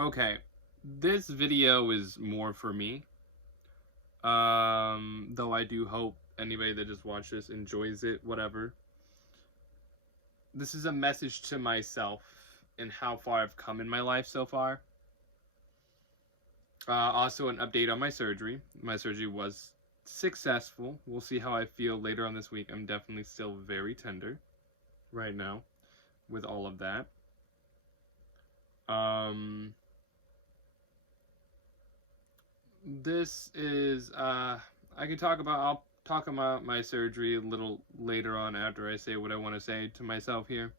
Okay, this video is more for me. Though I do hope anybody that just watched this enjoys it, whatever. This is a message to myself and how far I've come in my life so far. Also, an update on my surgery. My surgery was successful. We'll see how I feel later on this week. I'm definitely still very tender right now with all of that. Um, this is I can talk about I'll talk about my surgery a little later on after I say what I want to say to myself here.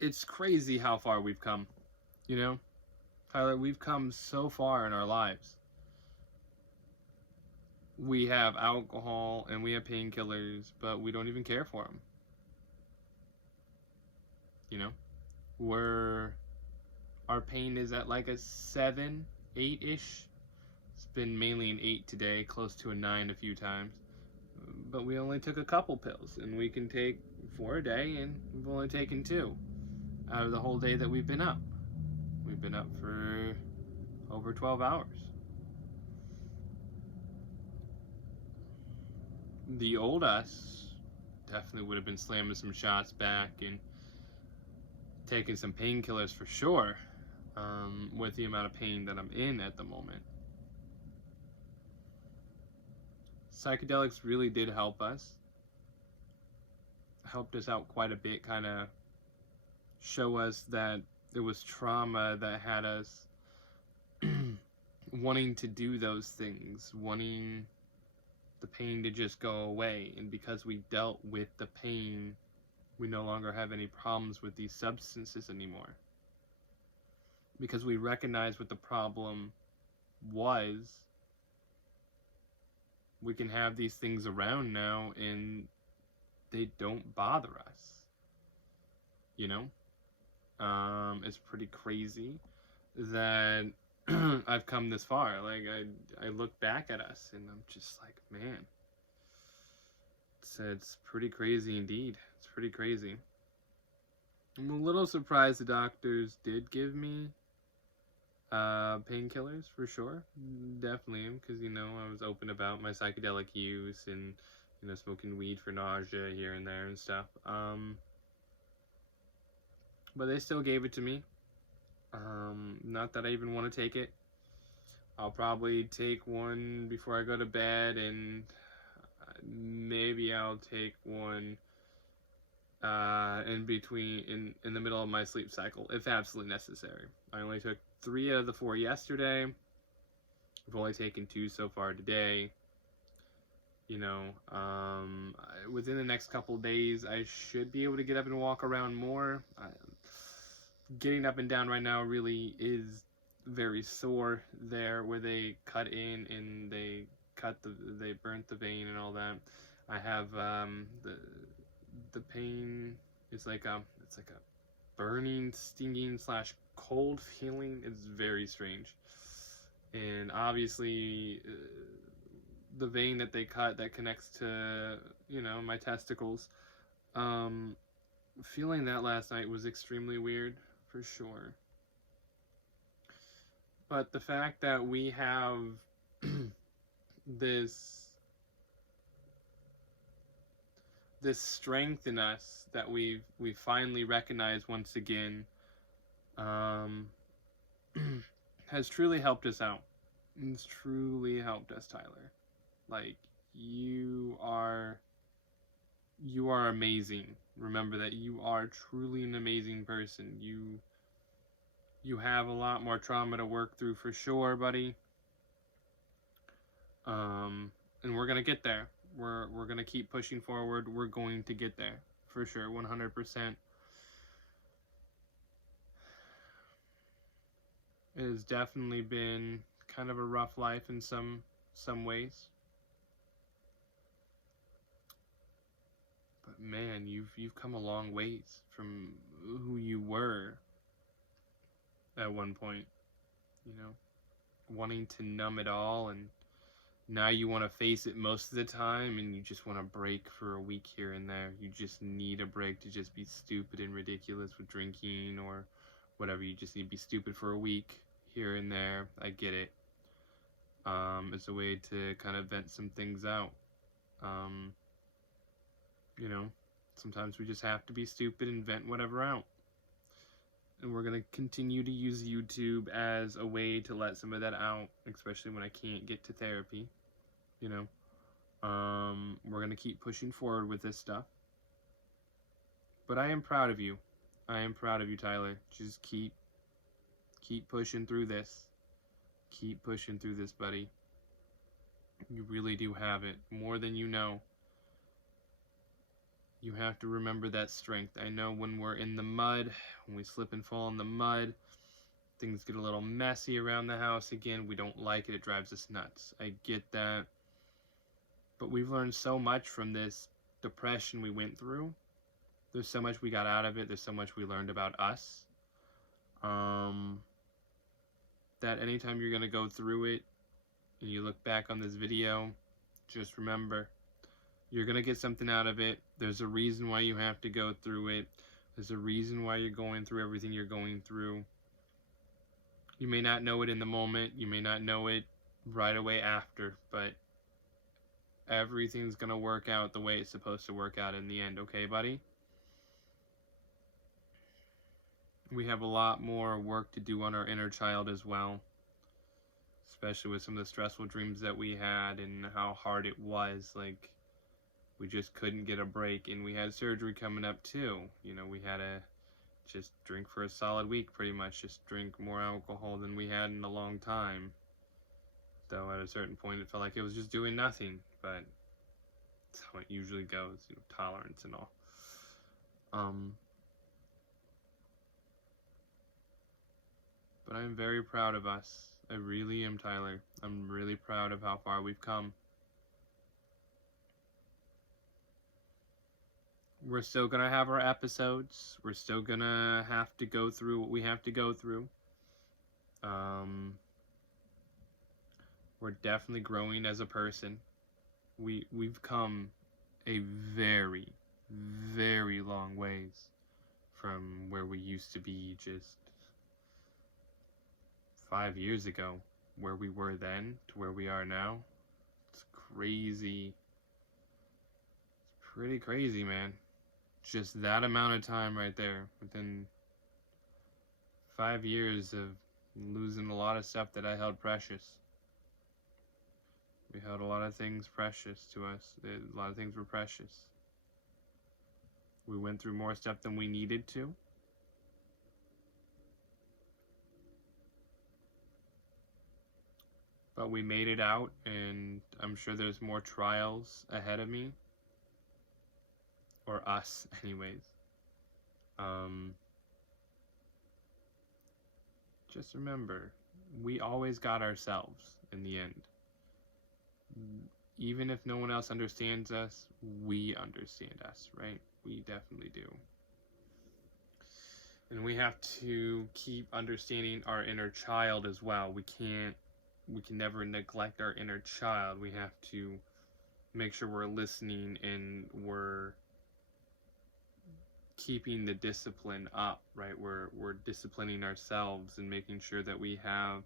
It's crazy how far we've come, you know? Tyler, we've come so far in our lives. We have alcohol and we have painkillers, but we don't even care for them. You know? We're our pain is at like a 7, 8-ish. It's been mainly an 8 today, close to a 9 a few times. But we only took a couple pills, and we can take 4 a day, and we've only taken 2 out of the whole day that we've been up. We've been up for over 12 hours. The old us definitely would have been slamming some shots back and taking some painkillers for sure, with the amount of pain that I'm in at the moment. Psychedelics really did helped us out quite a bit, kind of show us that it was trauma that had us wanting to do those things, wanting the pain to just go away. And because we dealt with the pain, we no longer have any problems with these substances anymore. Because we recognize what the problem was, we can have these things around now and they don't bother us. You know? It's pretty crazy that I've come this far. Like I look back at us and I'm just like, man, it's pretty crazy indeed. It's pretty crazy. I'm a little surprised the doctors did give me painkillers for sure. Definitely am, because I was open about my psychedelic use and smoking weed for nausea here and there and stuff. But they still gave it to me. Not that I even want to take it. I'll probably take one before I go to bed, and maybe I'll take one in between, in the middle of my sleep cycle, if absolutely necessary. I only took 3 out of the 4 yesterday. I've only taken 2 so far today. Within the next couple days, I should be able to get up and walk around more. Getting up and down right now really is very sore there, where they cut in and they burnt the vein and all that. I have the pain is like it's like a burning, stinging slash cold feeling. It's very strange, and obviously the vein that they cut that connects to my testicles. Feeling that last night was extremely weird for sure. But the fact that we have this strength in us that we finally recognize once again, has truly helped us out. It's truly helped us, Tyler. Like, you are amazing. Remember that you are truly an amazing person. You have a lot more trauma to work through for sure, buddy. And we're gonna get there. We're gonna keep pushing forward. We're going to get there for sure, 100%. It has definitely been kind of a rough life in some ways, but man, you've come a long ways from who you were at one point. Wanting to numb it all and Now you want to face it most of the time, and you just want to break for a week here and there. You just need a break to just be stupid and ridiculous with drinking or whatever. You just need to be stupid for a week here and there. I get it. It's a way to kind of vent some things out. Um, you know, sometimes we just have to be stupid and vent whatever out. And we're going to continue to use YouTube as a way to let some of that out, especially when I can't get to therapy. You know, we're going to keep pushing forward with this stuff. But I am proud of you. I am proud of you, Tyler. Just keep pushing through this. Keep pushing through this, buddy. You really do have it. More than you know. You have to remember that strength. I know when we're in the mud, when we slip and fall in the mud, things get a little messy around the house again. We don't like it. It drives us nuts. I get that. But we've learned so much from this depression we went through. There's so much we got out of it. There's so much we learned about us. That anytime you're going to go through it and you look back on this video, just remember, you're going to get something out of it. There's a reason why you have to go through it. There's a reason why you're going through everything you're going through. You may not know it in the moment. You may not know it right away after, but everything's going to work out the way it's supposed to work out in the end. Okay, buddy? We have a lot more work to do on our inner child as well, especially with some of the stressful dreams that we had and how hard it was. Like, we just couldn't get a break, and we had surgery coming up too. You know, we had to just drink for a solid week, pretty much. Just drink more alcohol than we had in a long time. Though at a certain point it felt like it was just doing nothing, but that's how it usually goes, you know, tolerance and all. But I'm very proud of us. I really am, Tyler. I'm really proud of how far we've come. We're still going to have our episodes. We're still going to have to go through what we have to go through. We're definitely growing as a person. We've come a very, very long ways from where we used to be just 5 years ago, where we were then to where we are now. It's crazy. It's pretty crazy, man. Just that amount of time right there, within 5 years of losing a lot of stuff that I held precious. We held a lot of things precious to us. A lot of things were precious. We went through more stuff than we needed to. But we made it out, and I'm sure there's more trials ahead of me. Or us, anyways. Just remember, we always got ourselves in the end. Even if no one else understands us, we understand us, right? We definitely do. And we have to keep understanding our inner child as well. We can never neglect our inner child. We have to make sure we're listening and we're keeping the discipline up, right? We're disciplining ourselves and making sure that we have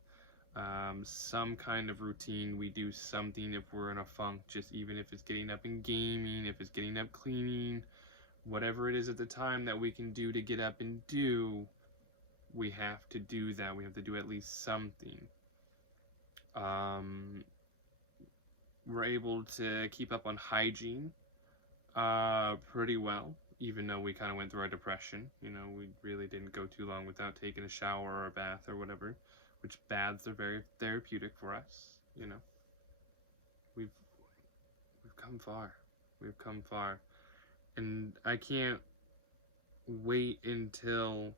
some kind of routine. We do something if we're in a funk, just even if it's getting up and gaming, if it's getting up cleaning, whatever it is at the time that we can do to get up and do, we have to do that. We have to do at least something. We're able to keep up on hygiene pretty well, even though we kind of went through our depression. You know, we really didn't go too long without taking a shower or a bath or whatever, which baths are very therapeutic for us. You know, we've come far. We've come far, and I can't wait until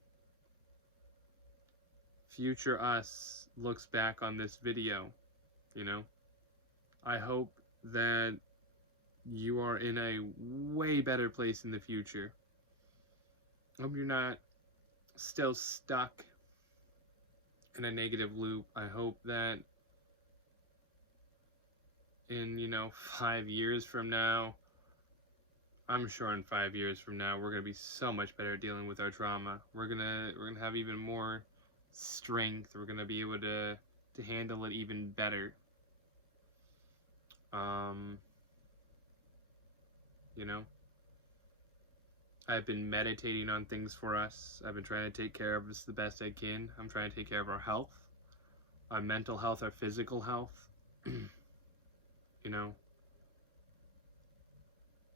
future us looks back on this video. You know, I hope that you are in a way better place in the future. I hope you're not still stuck in a negative loop. I hope that in, 5 years from now, I'm sure in 5 years from now, we're gonna be so much better at dealing with our trauma. We're gonna have even more strength. We're gonna be able to handle it even better. Um, you know, I've been meditating on things for us. I've been trying to take care of us the best I can. I'm trying to take care of our health, our mental health, our physical health. you know,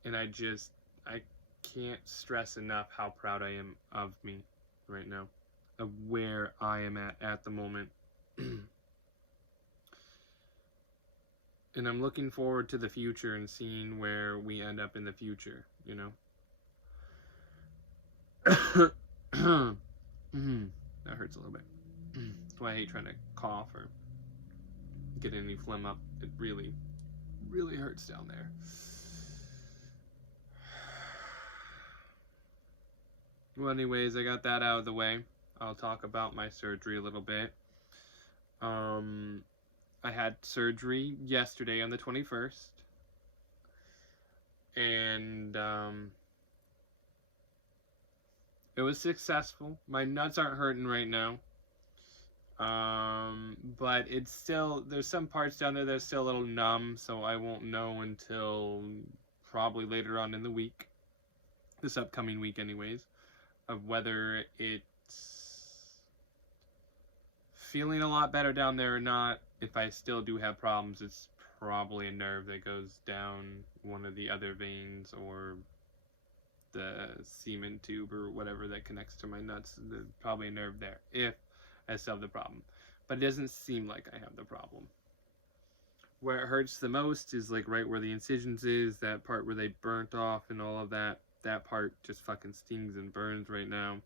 and I can't stress enough how proud I am of me right now, of where I am at the moment. And I'm looking forward to the future and seeing where we end up in the future, That hurts a little bit. That's why I hate trying to cough or get any phlegm up. It really, really hurts down there. Well, anyways, I got that out of the way. I'll talk about my surgery a little bit. I had surgery yesterday on the 21st. And, it was successful. My nuts aren't hurting right now. But it's still, there's some parts down there that are still a little numb, so I won't know until probably later on in the week. This upcoming week, anyways. Of whether it's feeling a lot better down there or not. If I still do have problems, it's probably a nerve that goes down one of the other veins or the semen tube or whatever that connects to my nuts. There's probably a nerve there if I still have the problem. But it doesn't seem like I have the problem. Where it hurts the most is like right where the incisions is, that part where they burnt off and all of that. That part just fucking stings and burns right now.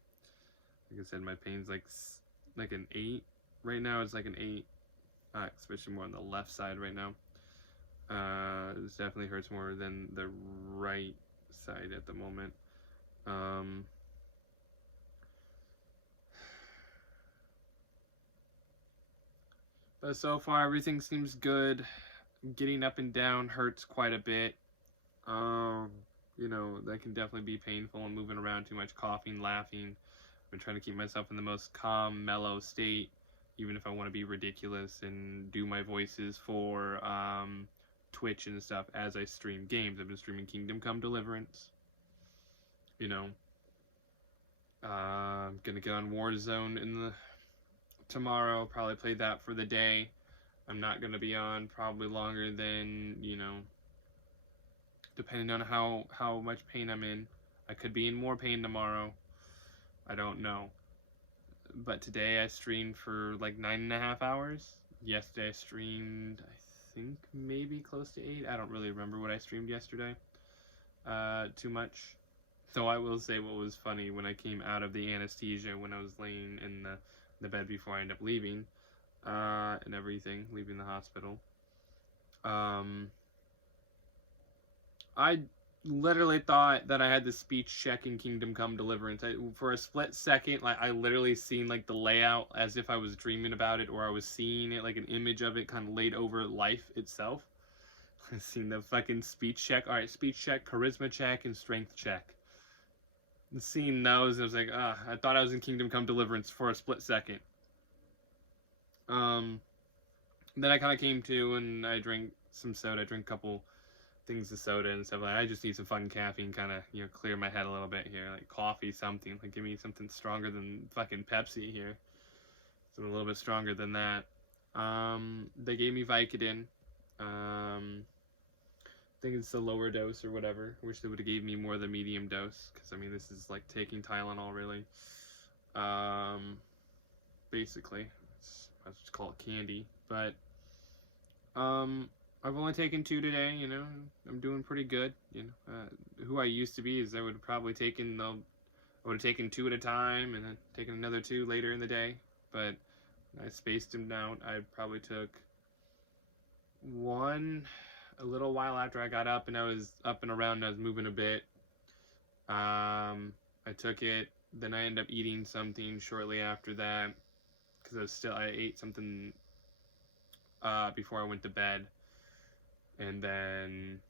Like I said, my pain's like an 8. Right now it's like an 8. Especially more on the left side right now. This definitely hurts more than the right side at the moment. But so far everything seems good. Getting up and down hurts quite a bit. That can definitely be painful and moving around too much, coughing, laughing. I've been trying to keep myself in the most calm, mellow state, even if I want to be ridiculous and do my voices for Twitch and stuff as I stream games. I've been streaming Kingdom Come Deliverance. I'm gonna get on Warzone tomorrow, probably play that for the day. I'm not gonna be on probably longer than, depending on how much pain I'm in. I could be in more pain tomorrow. I don't know. But today I streamed for like 9.5 hours. Yesterday I streamed, I think maybe close to 8. I don't really remember what I streamed yesterday. Too much. Though I will say what was funny when I came out of the anesthesia, when I was laying in the bed before I ended up leaving, and everything, leaving the hospital. I literally thought that I had the speech check in Kingdom Come Deliverance. For a split second, I literally seen like the layout as if I was dreaming about it, or I was seeing it like an image of it kind of laid over life itself. I seen the fucking speech check. All right, speech check, charisma check, and strength check. And seeing those, I was like, I thought I was in Kingdom Come Deliverance for a split second. Then I kind of came to, and I drank some soda. I drank a couple things of soda and stuff like that. I just need some fucking caffeine, kind of, clear my head a little bit here. Like coffee, something. Like, give me something stronger than fucking Pepsi here. Something a little bit stronger than that. They gave me Vicodin. I think it's the lower dose or whatever. I wish they would have gave me more of the medium dose. Because, I mean, this is like taking Tylenol, really. Basically. I just call it candy. But, I've only taken 2 today, I'm doing pretty good, who I used to be is I would have probably taken 2 at a time and then taken another 2 later in the day, but I spaced them out. I probably took 1 a little while after I got up and I was up and around and I was moving a bit. I took it, then I ended up eating something shortly after that, because I ate something before I went to bed. And then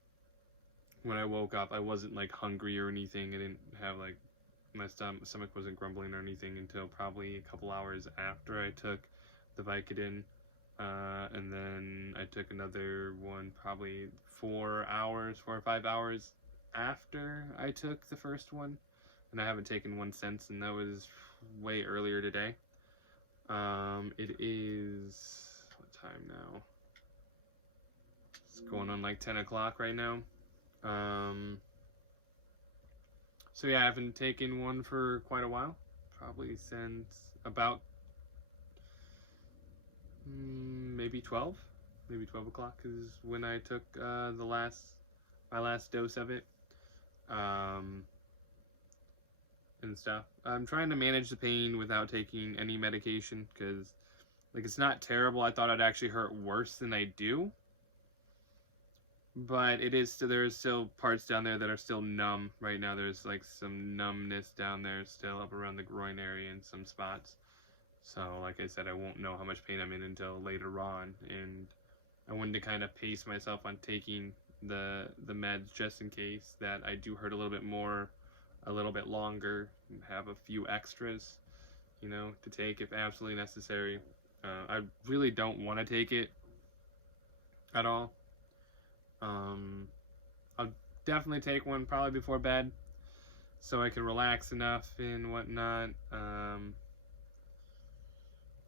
when I woke up, I wasn't like hungry or anything. I didn't have like my stomach wasn't grumbling or anything until probably a couple hours after I took the Vicodin. And then I took another one probably 4 or 5 hours after I took the first one. And I haven't taken one since, and that was way earlier today. It is, what time now? It's going on like 10 o'clock right now. So yeah, I haven't taken one for quite a while. Probably since about maybe 12. Maybe 12 o'clock is when I took my last dose of it. And stuff. I'm trying to manage the pain without taking any medication because, like, it's not terrible. I thought it'd actually hurt worse than I do. But it is still, there's still parts down there that are still numb right now. There's like some numbness down there still up around the groin area in some spots. So, like I said, I won't know how much pain I'm in until later on. And I wanted to kind of pace myself on taking the meds just in case that I do hurt a little bit more, a little bit longer, and have a few extras, you know, to take if absolutely necessary. I really don't want to take it at all. I'll definitely take one probably before bed so I can relax enough and whatnot.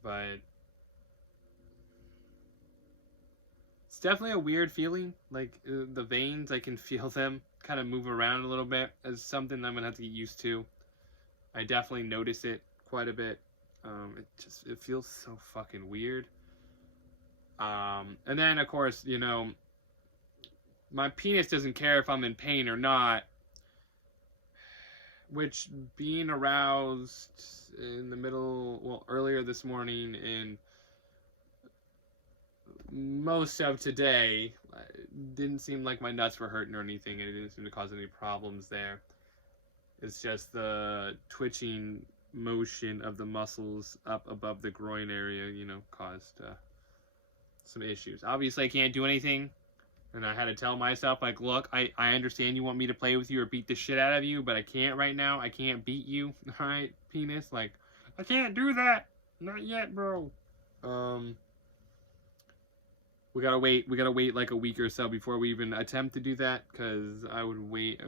But it's definitely a weird feeling. Like the veins, I can feel them kind of move around a little bit. It's something I'm gonna have to get used to. I definitely notice it quite a bit. It feels so fucking weird. And then of course, you know, my penis doesn't care if I'm in pain or not, which being aroused in the middle, well, earlier this morning and most of today, didn't seem like my nuts were hurting or anything. It didn't seem to cause any problems there. It's just the twitching motion of the muscles up above the groin area, you know, caused some issues. Obviously, I can't do anything. And I had to tell myself, like, look, I understand you want me to play with you or beat the shit out of you, but I can't right now. I can't beat you, alright, penis? Like, I can't do that. Not yet, bro. We gotta wait like a week or so before we even attempt to do that, because I'd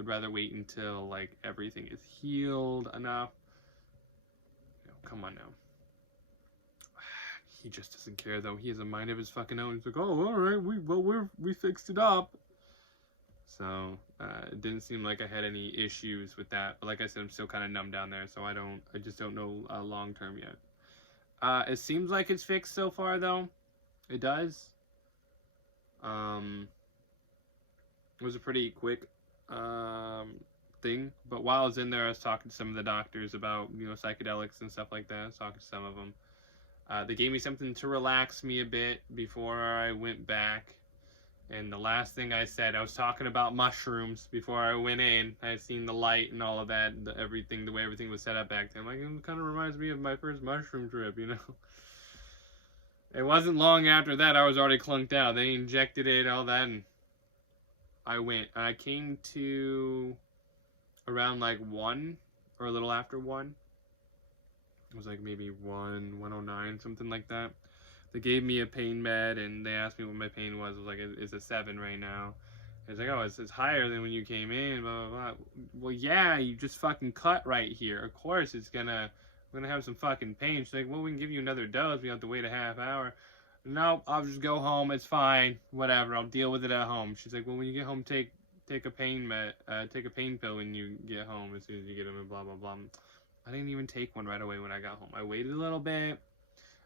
rather wait until, like, everything is healed enough. You know, come on now. He just doesn't care, though. He has a mind of his fucking own. He's like, oh, all right, we fixed it up. So it didn't seem like I had any issues with that. But like I said, I'm still kind of numb down there, so I just don't know long term yet. It seems like it's fixed so far, though. It does. It was a pretty quick thing. But while I was in there, I was talking to some of the doctors about, you know, psychedelics and stuff like that. I was talking to some of them. They gave me something to relax me a bit before I went back. And the last thing I said, I was talking about mushrooms before I went in. I had seen the light and all of that, the way everything was set up back then. Like, it kind of reminds me of my first mushroom trip, you know? It wasn't long after that, I was already clunked out. They injected it, all that, and I went. I came to around like 1 or a little after 1. It was like maybe 1:09, something like that. They gave me a pain med and they asked me what my pain was. I was like, it's a 7 right now. And it's like, oh, it's higher than when you came in, blah, blah, blah. Well, yeah, you just fucking cut right here. Of course we're gonna have some fucking pain. She's like, well, we can give you another dose. We have to wait a half hour. Nope, I'll just go home. It's fine. Whatever. I'll deal with it at home. She's like, well, when you get home, take a pain pill when you get home as soon as you get them and blah, blah, blah. I didn't even take one right away when I got home. I waited a little bit.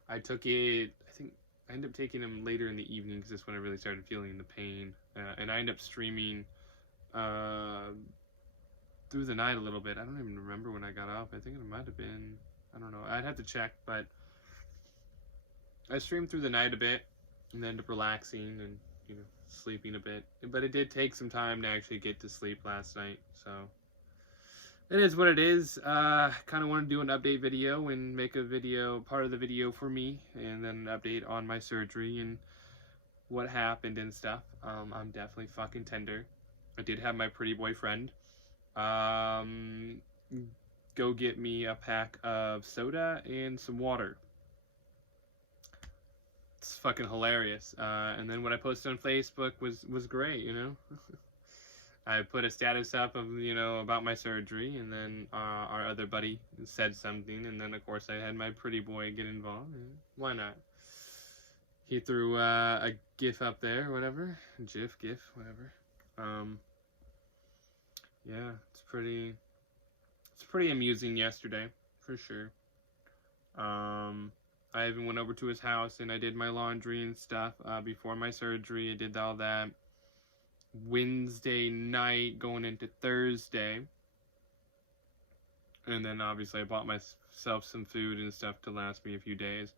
I took it, I ended up taking them later in the evening because that's when I really started feeling the pain. And I ended up streaming through the night a little bit. I don't even remember when I got up. I think it might have been, I don't know. I'd have to check, but I streamed through the night a bit and then ended up relaxing and, you know, sleeping a bit. But it did take some time to actually get to sleep last night, so it is what it is. Kind of want to do an update video and make a video, part of the video for me, and then an update on my surgery, and what happened and stuff. I'm definitely fucking tender. I did have my pretty boyfriend go get me a pack of soda and some water. It's fucking hilarious. And then what I posted on Facebook was great, you know. I put a status up of, you know, about my surgery, and then our other buddy said something, and then of course I had my pretty boy get involved. Why not? He threw a GIF up there, whatever, GIF, whatever. Yeah, it's pretty amusing yesterday, for sure. I even went over to his house and I did my laundry and stuff before my surgery. I did all that Wednesday night going into Thursday. And then obviously I bought myself some food and stuff to last me a few days.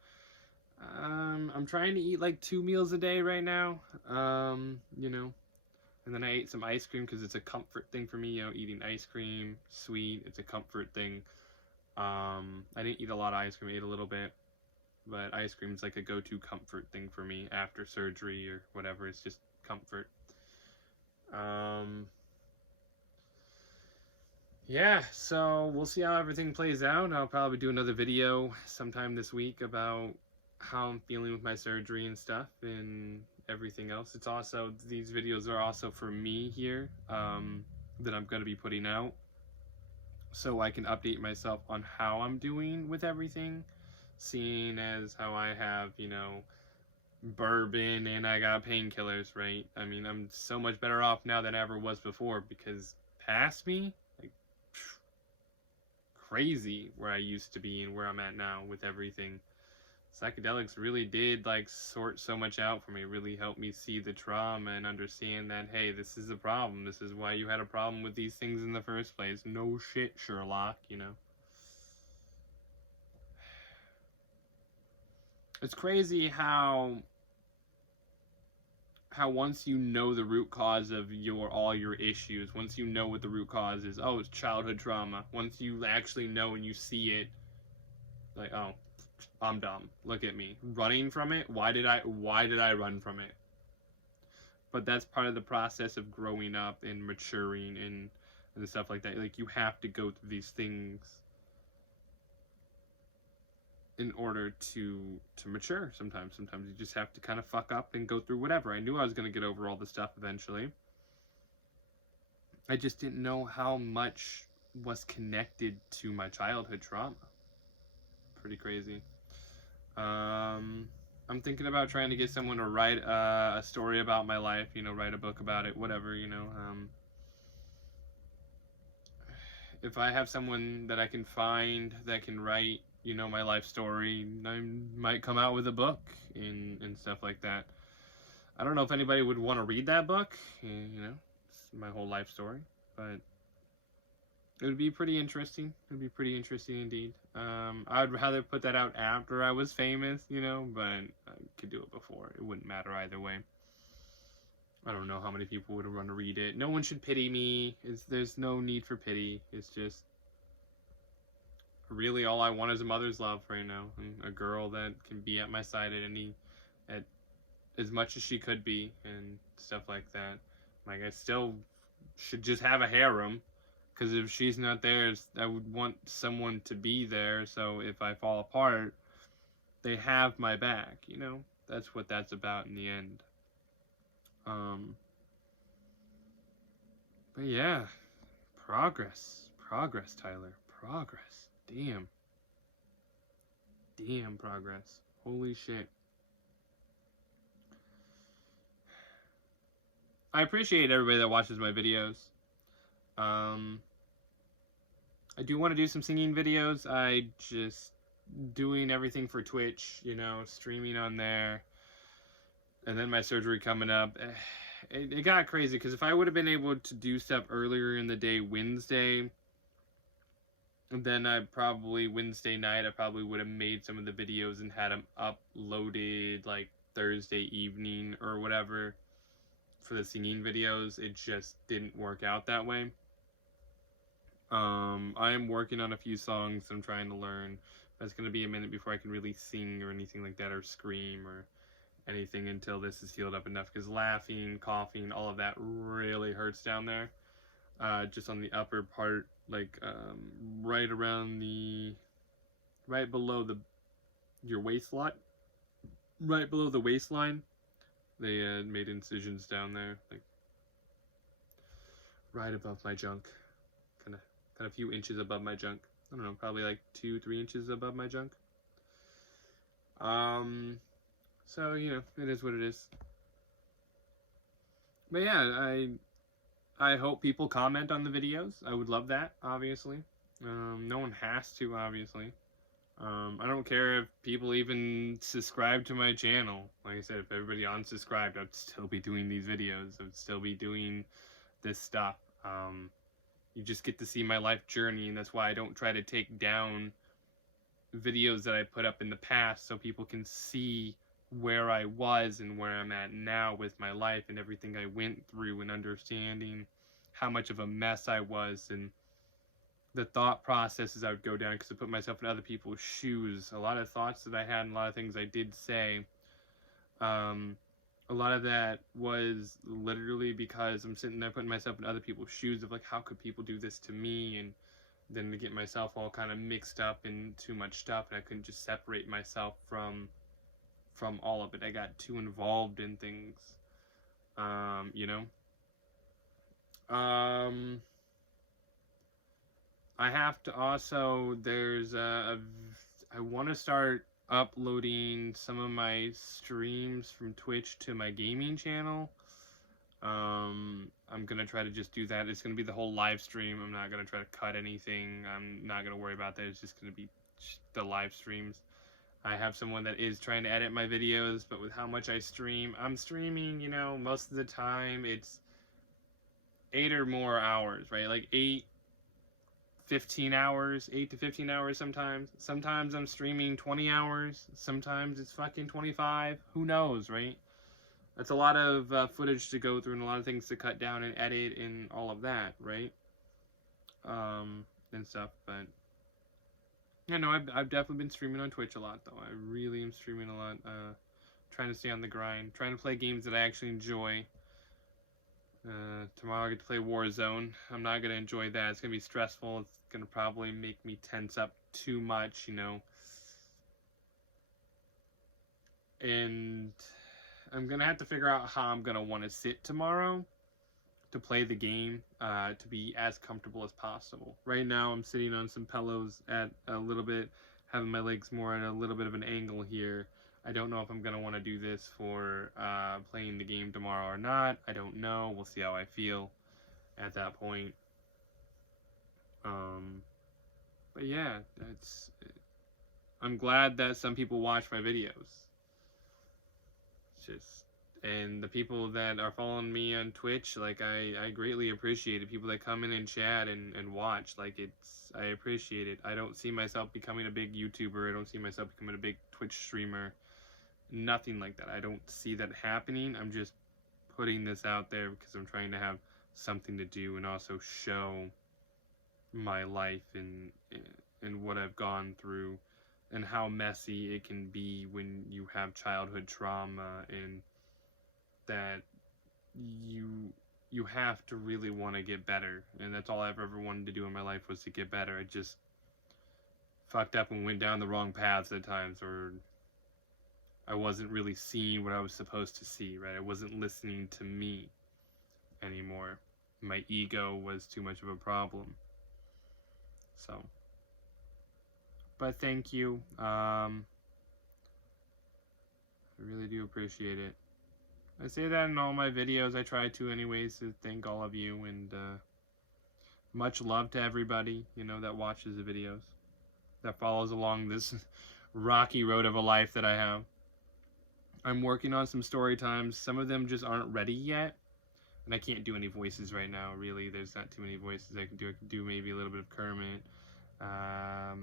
I'm trying to eat like 2 meals a day right now, you know. And then I ate some ice cream because it's a comfort thing for me, you know, eating ice cream, sweet, it's a comfort thing. I didn't eat a lot of ice cream, I ate a little bit. But ice cream is like a go-to comfort thing for me after surgery or whatever. It's just comfort. Yeah, so we'll see how everything plays out. I'll probably do another video sometime this week about how I'm feeling with my surgery and stuff and everything else. It's also, these videos are also for me here that I'm going to be putting out, so I can update myself on how I'm doing with everything, seeing as how I have, you know, bourbon and I got painkillers, right? I mean, I'm so much better off now than I ever was before, because past me, like, crazy where I used to be and where I'm at now with everything. Psychedelics really did like sort so much out for me, really helped me see the trauma and understand that, hey, this is a problem. This is why you had a problem with these things in the first place. No shit, Sherlock, you know. It's crazy how once you know the root cause of all your issues, once you know what the root cause is, oh, it's childhood trauma. Once you actually know and you see it, like, oh, I'm dumb. Look at me running from it. Why did I run from it? But that's part of the process of growing up and maturing and stuff like that. Like, you have to go through these things in order to mature. Sometimes you just have to kind of fuck up and go through whatever. I knew I was going to get over all this stuff eventually. I just didn't know how much was connected to my childhood trauma. Pretty crazy. I'm thinking about trying to get someone to write a story about my life, you know, write a book about it, whatever, you know. If I have someone that I can find that can write, you know, my life story, I might come out with a book and stuff like that. I don't know if anybody would want to read that book, you know, it's my whole life story, but it would be pretty interesting. It would be pretty interesting indeed. I would rather put that out after I was famous, you know, but I could do it before. It wouldn't matter either way. I don't know how many people would want to read it. No one should pity me. There's no need for pity. It's just really all I want is a mother's love right now, and a girl that can be at my side at as much as she could be and stuff like that. Like, I still should just have a harem, because if she's not there, I would want someone to be there, so if I fall apart, they have my back, you know? That's what that's about in the end. But yeah, progress, Tyler, progress. Damn progress. Holy shit. I appreciate everybody that watches my videos. I do want to do some singing videos. I just doing everything for Twitch, you know, streaming on there. And then my surgery coming up. It got crazy, because if I would have been able to do stuff earlier in the day, Wednesday, then Wednesday night, I probably would have made some of the videos and had them uploaded like Thursday evening or whatever for the singing videos. It just didn't work out that way. I am working on a few songs I'm trying to learn. It's going to be a minute before I can really sing or anything like that, or scream or anything until this is healed up enough, because laughing, coughing, all of that really hurts down there. Just on the upper part, like right around right below your waistline, right below the waistline. They made incisions down there, like right above my junk, kind of a few inches above my junk. I don't know, probably like 2-3 inches above my junk. So it is what it is. But yeah, I hope people comment on the videos. I would love that, obviously. No one has to, obviously. I don't care if people even subscribe to my channel. Like I said, if everybody unsubscribed, I'd still be doing these videos. I would still be doing this stuff. You just get to see my life journey, and that's why I don't try to take down videos that I put up in the past, so people can see where I was and where I'm at now with my life and everything I went through, and understanding how much of a mess I was, and the thought processes I would go down, because I put myself in other people's shoes. A lot of thoughts that I had and a lot of things I did say, a lot of that was literally because I'm sitting there putting myself in other people's shoes of like, how could people do this to me? And then to get myself all kind of mixed up in too much stuff, and I couldn't just separate myself from all of it. I got too involved in things, I have to also, I want to start uploading some of my streams from Twitch to my gaming channel. I'm gonna try to just do that. It's gonna be the whole live stream. I'm not gonna try to cut anything. I'm not gonna worry about that. It's just gonna be the live streams. I have someone that is trying to edit my videos, but with how much I stream, I'm streaming, most of the time it's 8 or more hours, right? Like 15 hours, 8 to 15 hours sometimes. Sometimes I'm streaming 20 hours. Sometimes it's fucking 25. Who knows, right? That's a lot of footage to go through and a lot of things to cut down and edit and all of that, right? And stuff, but I've definitely been streaming on Twitch a lot, though. I really am streaming a lot, trying to stay on the grind, trying to play games that I actually enjoy. Tomorrow I get to play Warzone. I'm not going to enjoy that. It's going to be stressful. It's going to probably make me tense up too much, And I'm going to have to figure out how I'm going to want to sit tomorrow to play the game, to be as comfortable as possible. Right now I'm sitting on some pillows at a little bit, having my legs more at a little bit of an angle here. I don't know if I'm going to want to do this for playing the game tomorrow or not. I don't know. We'll see how I feel at that point. But yeah, I'm glad that some people watch my videos. And the people that are following me on Twitch, like, I greatly appreciate it. People that come in and chat and watch, like, I appreciate it. I don't see myself becoming a big YouTuber. I don't see myself becoming a big Twitch streamer. Nothing like that. I don't see that happening. I'm just putting this out there because I'm trying to have something to do and also show my life and what I've gone through and how messy it can be when you have childhood trauma, and that you have to really want to get better. And that's all I've ever wanted to do in my life, was to get better. I just fucked up and went down the wrong paths at times, or I wasn't really seeing what I was supposed to see, right? I wasn't listening to me anymore. My ego was too much of a problem. So, but thank you. I really do appreciate it. I say that in all my videos. I try to anyways, to thank all of you, and much love to everybody, that watches the videos, that follows along this rocky road of a life that I have. I'm working on some story times. Some of them just aren't ready yet, and I can't do any voices right now, really. There's not too many voices I can do. I can do maybe a little bit of Kermit. I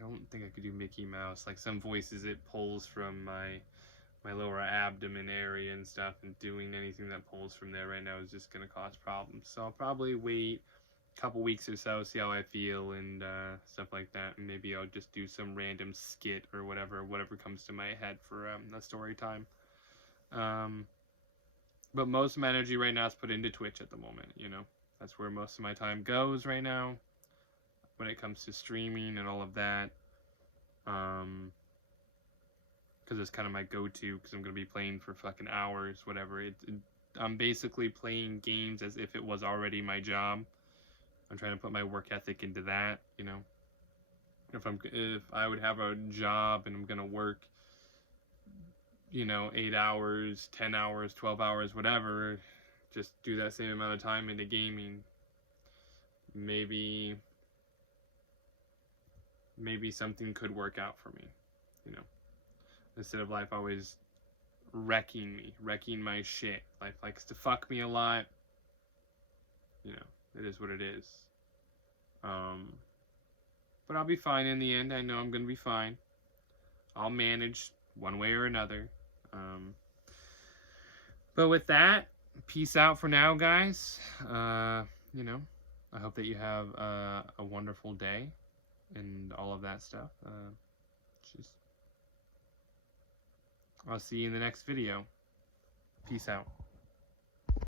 don't think I could do Mickey Mouse. Like, some voices it pulls from my lower abdomen area and stuff, and doing anything that pulls from there right now is just going to cause problems. So I'll probably wait a couple weeks or so, see how I feel and stuff like that, and maybe I'll just do some random skit or whatever comes to my head for a story time. But most of my energy right now is put into Twitch at the moment, you know. That's where most of my time goes right now when it comes to streaming and all of that. Because it's kind of my go-to, because I'm going to be playing for fucking hours, whatever. I'm basically playing games as if it was already my job. I'm trying to put my work ethic into that, you know. If I would have a job and I'm going to work, you know, 8 hours, 10 hours, 12 hours, whatever, just do that same amount of time into gaming, maybe something could work out for me, you know, instead of life always wrecking me, wrecking my shit. Life likes to fuck me a lot, you know, it is what it is. But I'll be fine in the end. I know I'm gonna be fine. I'll manage one way or another. But with that, peace out for now, guys. You know, I hope that you have a wonderful day and all of that stuff. I'll see you in the next video. Peace out.